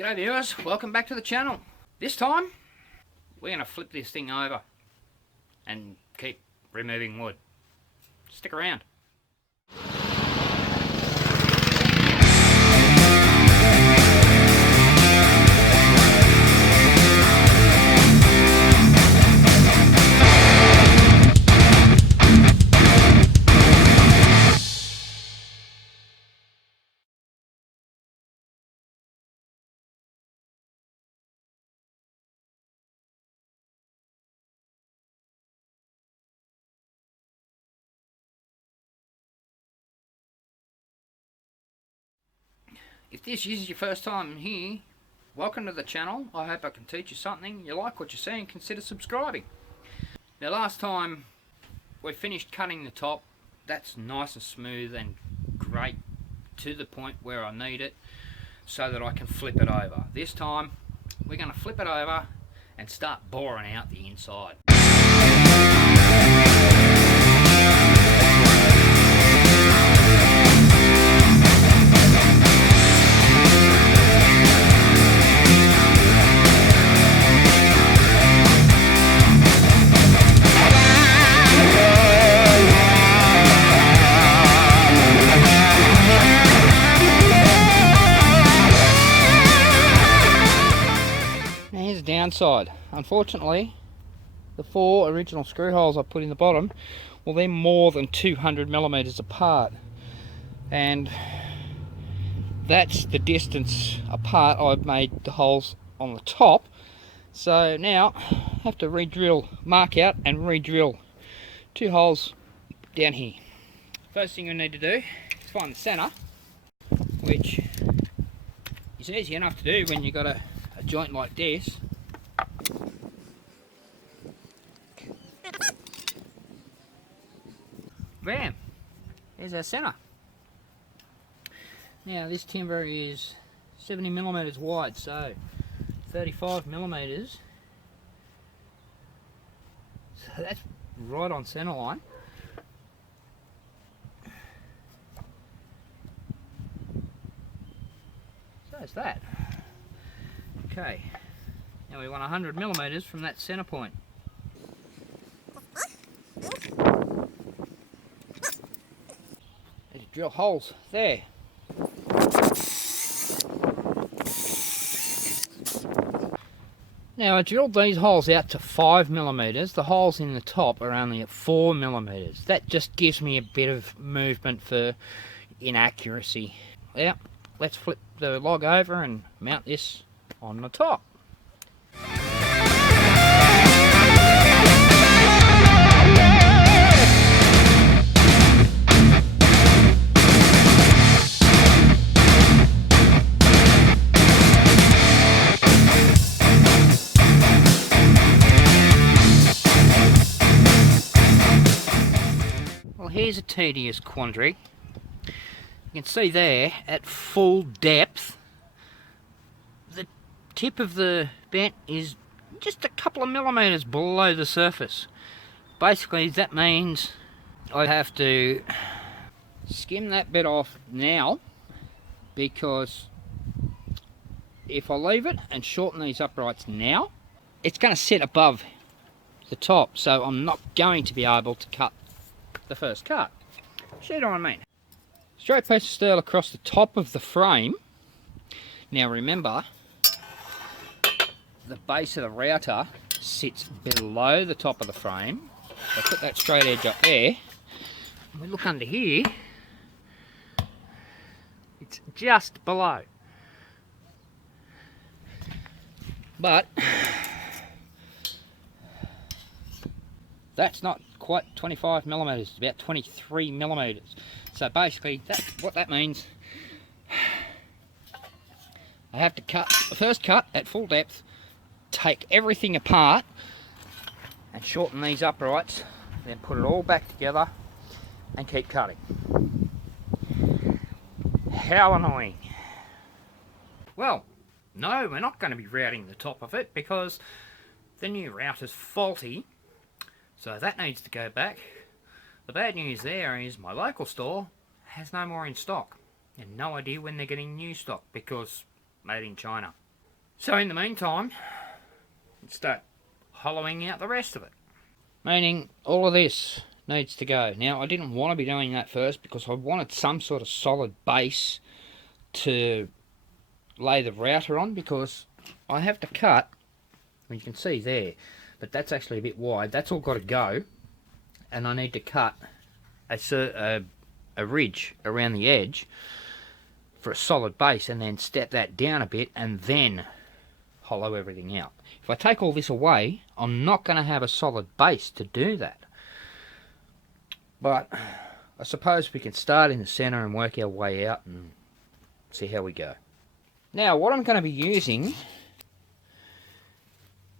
G'day viewers, welcome back to the channel. This time, we're going to flip this thing over and keep removing wood. Stick around. If this is your first time here, welcome to the channel. I hope I can teach you something. You like what you see and consider subscribing. Now last time we finished cutting the top. That's nice and smooth and great to the point where I need it so that I can flip it over. This time we're going to flip it over and start boring out the inside. Downside, unfortunately, the 4 original screw holes I put in the bottom, well, they're more than 200 millimeters apart, and that's the distance apart I've made the holes on the top. So now I have to re-drill, mark out and re-drill 2 holes down here. First thing you need to do is find the center, which is easy enough to do when you've got a joint like this. Bam! There's our centre. Now this timber is 70 millimeters wide, so 35 millimeters. So that's right on centre line. So it's that. Okay. Now we want 100 millimeters from that centre point. Drill holes there. Now I drilled these holes out to 5 millimeters. The holes in the top are only at 4 millimeters. That just gives me a bit of movement for inaccuracy. Yeah, let's flip the log over and mount this on the top. Here's a tedious quandary. You can see there at full depth the tip of the bent is just a couple of millimeters below the surface. Basically that means I have to skim that bit off now, because if I leave it and shorten these uprights now, it's going to sit above the top, so I'm not going to be able to cut the first cut. See what I mean? Straight piece of steel across the top of the frame. Now remember, the base of the router sits below the top of the frame. So put that straight edge up there. We look under here, it's just below. But that's not quite 25 millimeters, it's about 23 millimeters. So basically, what that means, I have to cut the first cut at full depth, take everything apart and shorten these uprights, then put it all back together and keep cutting. How annoying. Well, no, we're not going to be routing the top of it because the new router's faulty. So that needs to go back. The bad news there is my local store has no more in stock. And no idea when they're getting new stock because made in China. So in the meantime, let's start hollowing out the rest of it. Meaning all of this needs to go. Now I didn't want to be doing that first because I wanted some sort of solid base to lay the router on, because I have to cut, well, you can see there, but that's actually a bit wide. That's all got to go, and I need to cut a ridge around the edge for a solid base, and then step that down a bit and then hollow everything out. If I take all this away, I'm not going to have a solid base to do that. But I suppose we can start in the center and work our way out and see how we go. Now what I'm going to be using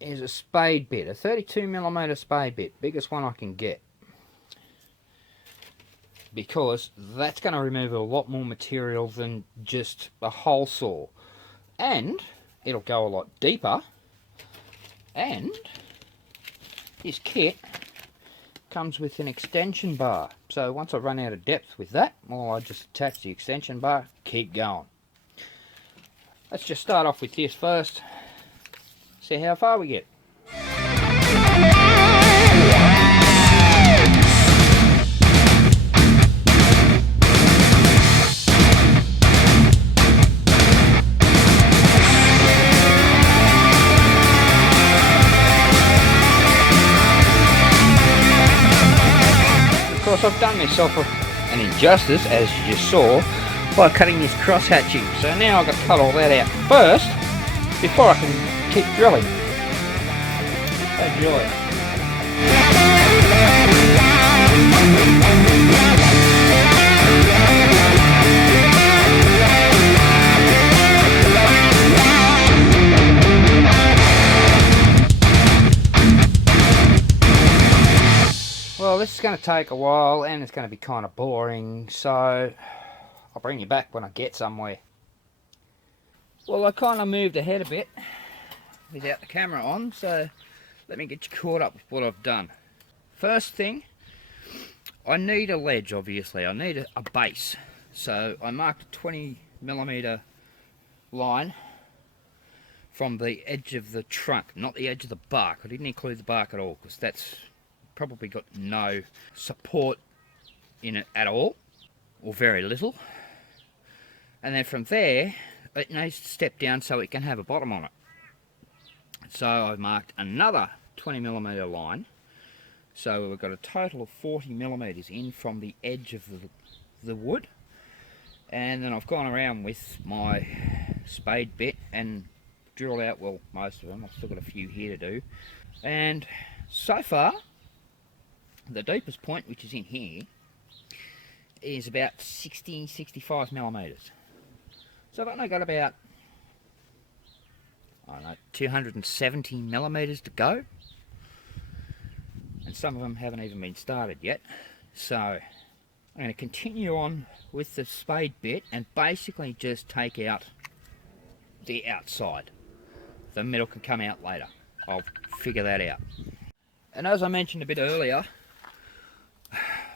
is a spade bit, a 32mm spade bit, biggest one I can get, because that's going to remove a lot more material than just a hole saw, and it'll go a lot deeper. And this kit comes with an extension bar, so once I run out of depth with that, well, I just attach the extension bar, keep going. Let's just start off with this first, see how far we get. Of course, I've done myself an injustice, as you just saw, by cutting this cross hatching. So now I've got to cut all that out first before I can keep drilling. Enjoy. Well, this is going to take a while and it's going to be kind of boring, so I'll bring you back when I get somewhere. Well, I kind of moved ahead a bit without the camera on, so let me get you caught up with what I've done. First thing, I need a ledge, obviously. I need a base. So I marked a 20mm line from the edge of the trunk, not the edge of the bark. I didn't include the bark at all because that's probably got no support in it at all, or very little. And then from there, it needs to step down so it can have a bottom on it. So I've marked another 20mm line. So we've got a total of 40mm in from the edge of the wood. And then I've gone around with my spade bit and drilled out, well, most of them. I've still got a few here to do. And so far, the deepest point, which is in here, is about 65mm. So I've only got about, I don't know, 270mm to go. And some of them haven't even been started yet. So I'm going to continue on with the spade bit and basically just take out the outside. The middle can come out later. I'll figure that out. And as I mentioned a bit earlier,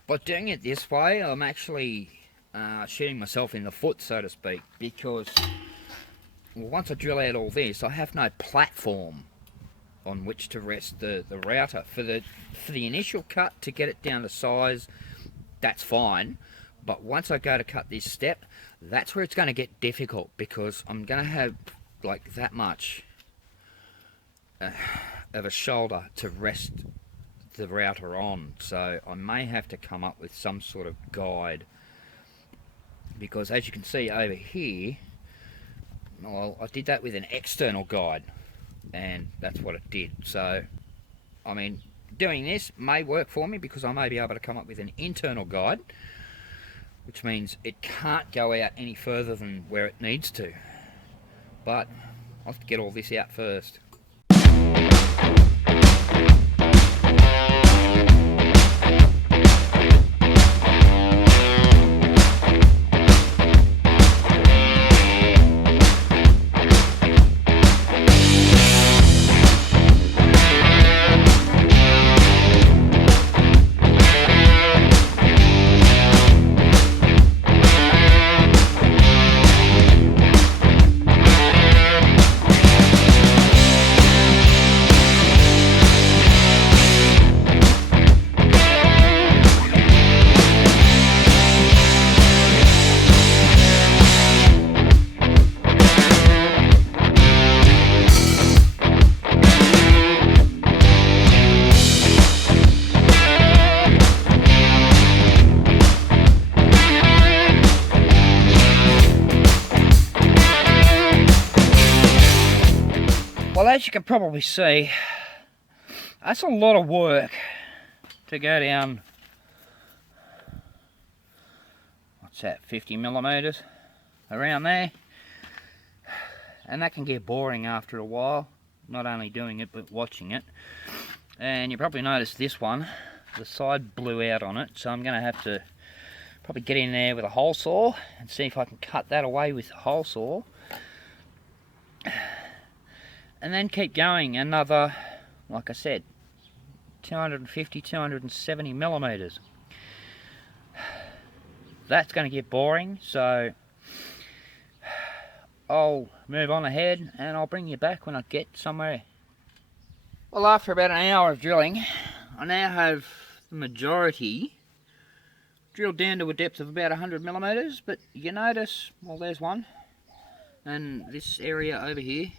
by doing it this way, I'm actually shooting myself in the foot, so to speak, because once I drill out all this, I have no platform on which to rest the router. For the initial cut, to get it down to size, that's fine, but once I go to cut this step, that's where it's going to get difficult, because I'm going to have like that much of a shoulder to rest the router on. So I may have to come up with some sort of guide, because as you can see over here, well, I did that with an external guide and that's what it did. So I mean, doing this may work for me because I may be able to come up with an internal guide, which means it can't go out any further than where it needs to. But I'll have to get all this out first. Well, as you can probably see, that's a lot of work to go down, what's that, 50 millimeters, around there. And that can get boring after a while, not only doing it but watching it. And you probably noticed this one, the side blew out on it, so I'm going to have to probably get in there with a hole saw and see if I can cut that away with a hole saw. And then keep going another, like I said, 250, 270 millimeters. That's going to get boring, so I'll move on ahead and I'll bring you back when I get somewhere. Well, after about an hour of drilling, I now have the majority drilled down to a depth of about 100 millimeters, but you notice, well, there's one, and this area over here,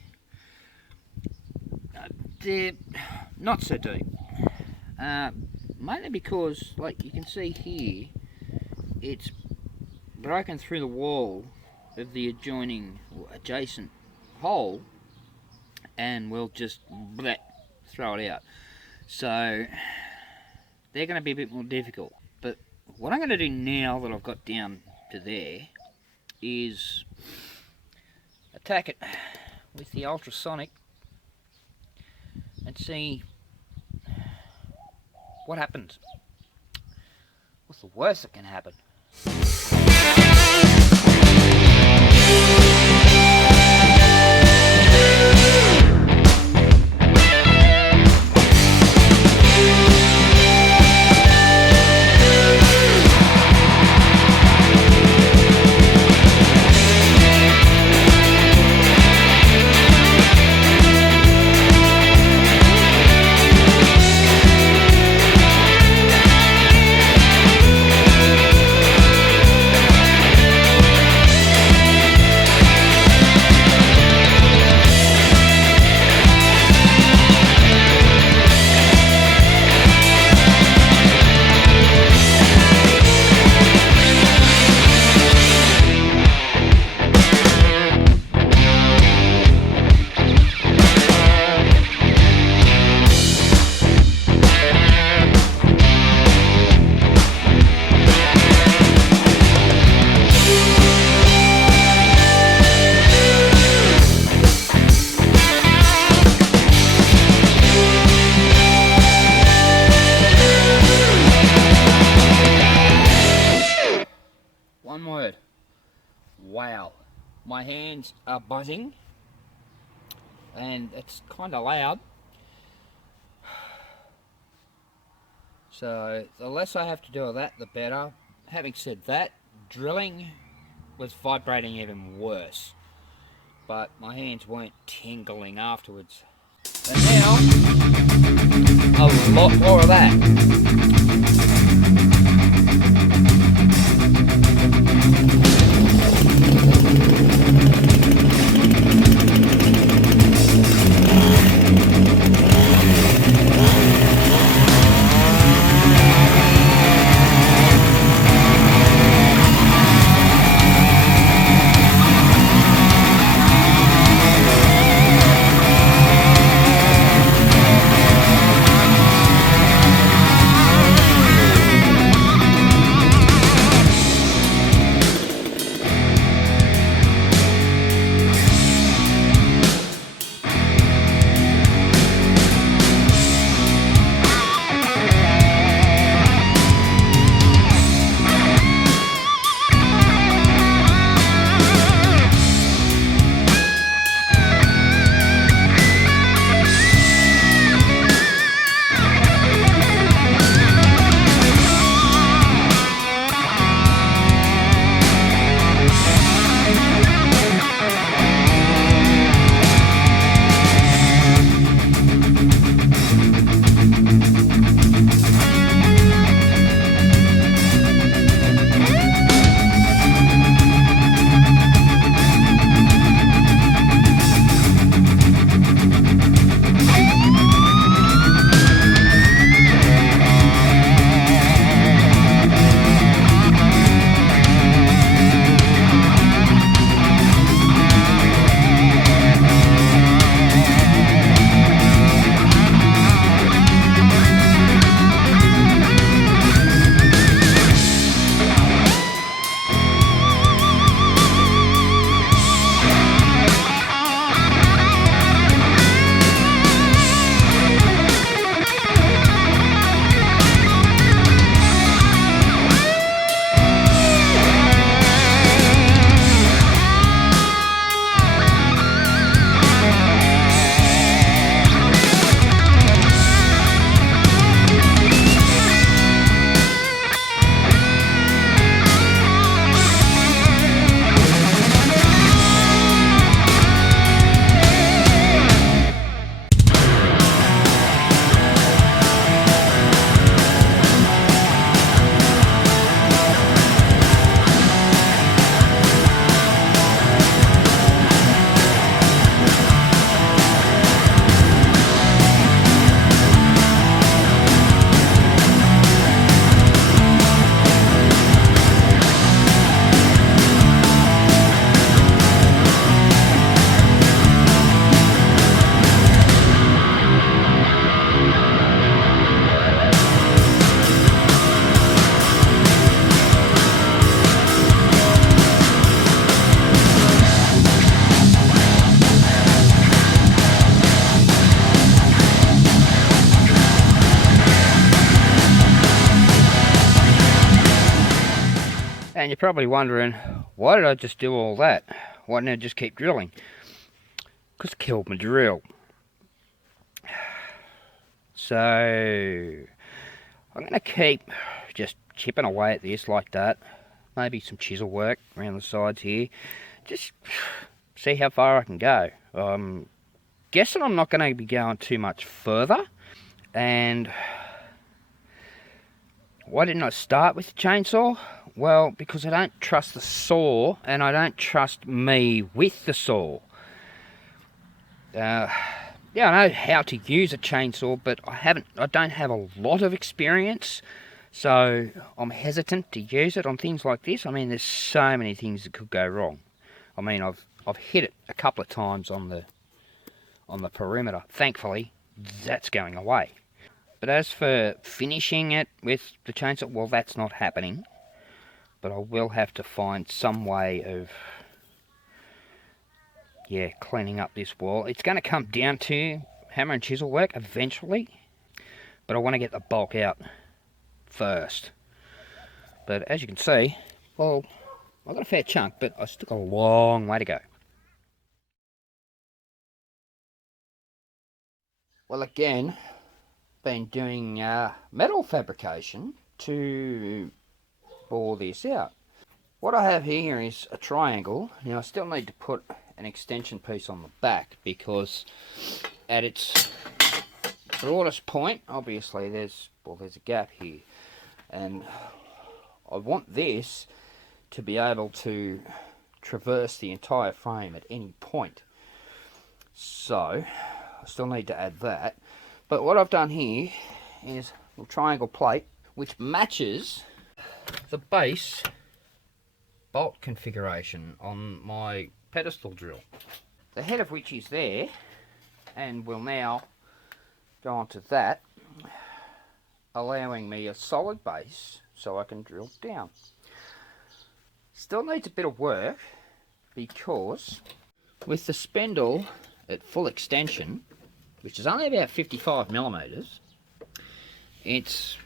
they're not so deep. Mainly because, like you can see here, it's broken through the wall of the adjacent hole, and we'll just throw it out. So they're going to be a bit more difficult. But what I'm going to do now that I've got down to there is attack it with the ultrasonic and see what happens. What's the worst that can happen? One word. Wow. My hands are buzzing and it's kind of loud. So the less I have to do of that, the better. Having said that, drilling was vibrating even worse, but my hands weren't tingling afterwards. And now, a lot more of that. you're probably wondering, why did I just do all that? Why didn't I just keep drilling? Because it killed my drill. So I'm going to keep just chipping away at this like that. Maybe some chisel work around the sides here. Just see how far I can go. Guessing I'm not going to be going too much further. And why didn't I start with the chainsaw? Well, because I don't trust the saw, and I don't trust me with the saw. Yeah, I know how to use a chainsaw, but I don't have a lot of experience, so I'm hesitant to use it on things like this. I mean, there's so many things that could go wrong. I mean, I've hit it a couple of times on the perimeter. Thankfully, that's going away. But as for finishing it with the chainsaw, well, that's not happening. But I will have to find some way of, cleaning up this wall. It's going to come down to hammer and chisel work eventually, but I want to get the bulk out first. But as you can see, well, I've got a fair chunk, but I've still got a long way to go. Well, again, been doing metal fabrication to bore this out. What I have here is a triangle. Now I still need to put an extension piece on the back because at its broadest point, obviously there's a gap here, and I want this to be able to traverse the entire frame at any point. So I still need to add that. But what I've done here is a triangle plate which matches the base bolt configuration on my pedestal drill. The head of which is there, and will now go onto that, allowing me a solid base so I can drill down. Still needs a bit of work because with the spindle at full extension, which is only about 55mm, it's,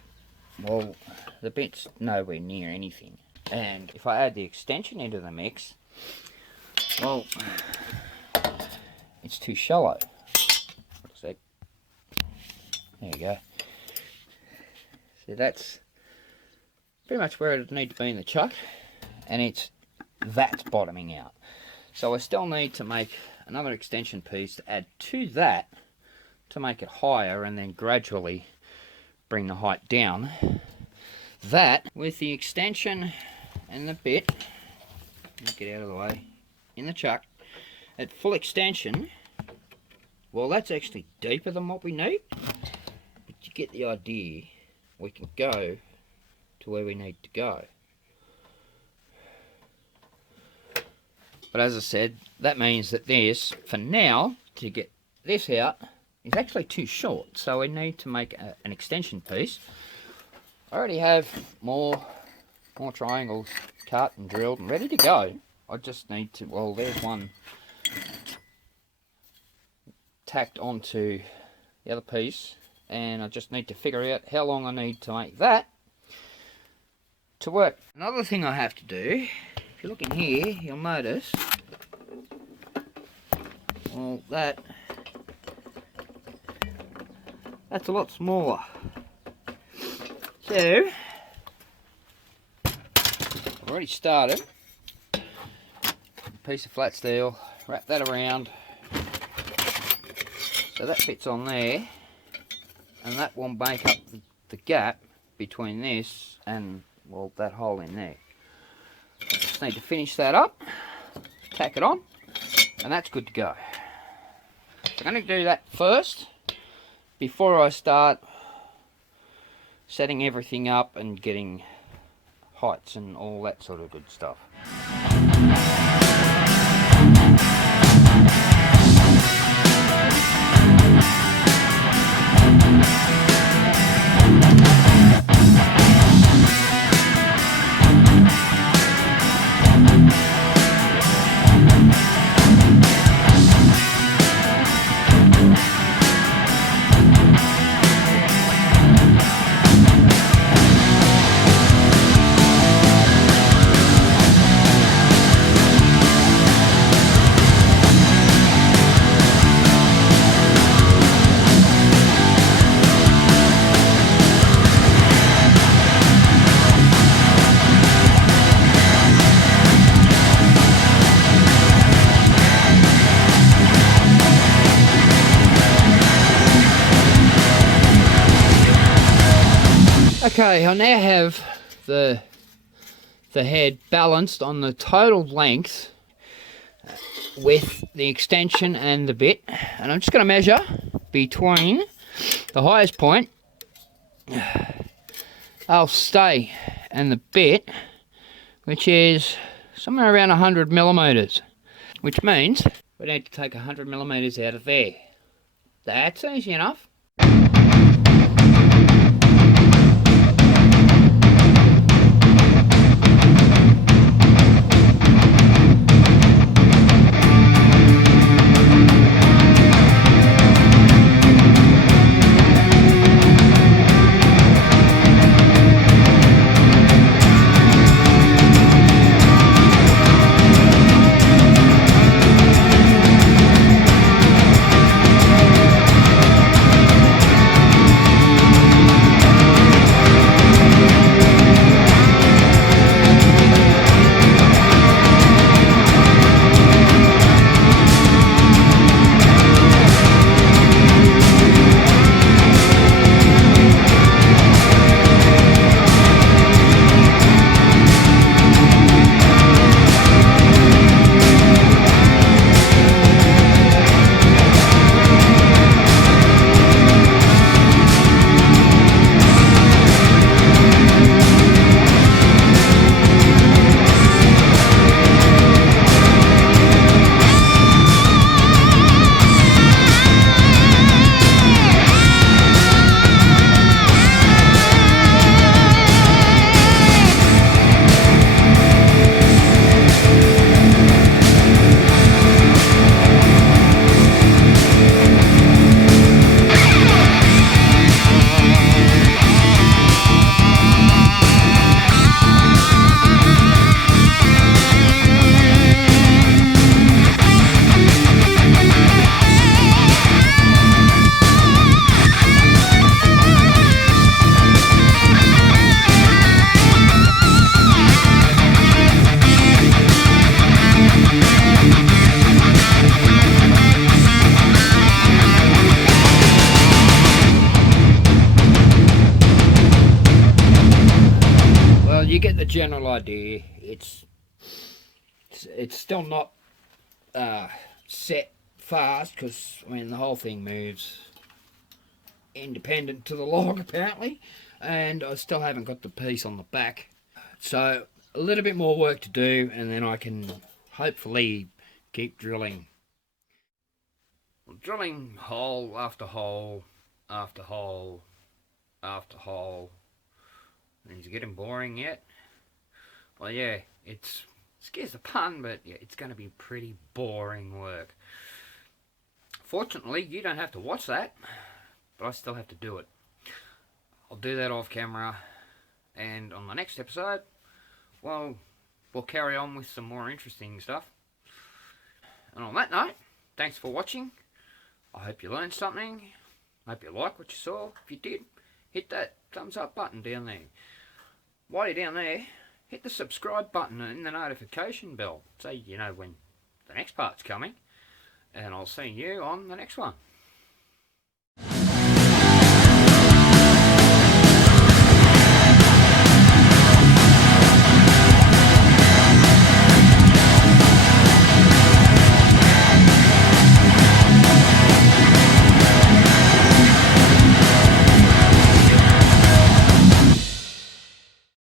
well, the bit's nowhere near anything. And if I add the extension into the mix, well, it's too shallow. There you go. So that's pretty much where it'd need to be in the chuck, and that's bottoming out. So I still need to make another extension piece to add to that to make it higher, and then gradually bring the height down. That, with the extension and the bit, get out of the way, in the chuck, at full extension, well, that's actually deeper than what we need, but you get the idea. We can go to where we need to go. But as I said, that means that this, for now, to get this out, is actually too short, so we need to make an extension piece. I already have more triangles cut and drilled and ready to go. I just need to, well, there's one tacked onto the other piece, and I just need to figure out how long I need to make that to work. Another thing I have to do, if you look in here, you'll notice, well, that's a lot smaller. So I've already started. Piece of flat steel, wrap that around so that fits on there, and that will make up the gap between this and, well, that hole in there. I just need to finish that up, tack it on, and that's good to go. So I'm going to do that first before I start setting everything up and getting heights and all that sort of good stuff. Okay, I now have the head balanced on the total length with the extension and the bit, and I'm just going to measure between the highest point I'll stay and the bit, which is somewhere around 100 millimeters, which means we need to take 100 millimeters out of there. That's easy enough. You get the general idea. It's still not set fast, because I mean the whole thing moves independent to the log apparently, and I still haven't got the piece on the back, so a little bit more work to do, and then I can hopefully keep drilling hole after hole after hole after hole. Is it getting boring yet? Well, yeah, excuse the pun, but yeah, it's going to be pretty boring work. Fortunately, you don't have to watch that, but I still have to do it. I'll do that off camera, and on the next episode, well, we'll carry on with some more interesting stuff. And on that note, thanks for watching. I hope you learned something. I hope you like what you saw. If you did, hit that thumbs up button down there. While you're down there, hit the subscribe button and the notification bell so you know when the next part's coming. And I'll see you on the next one.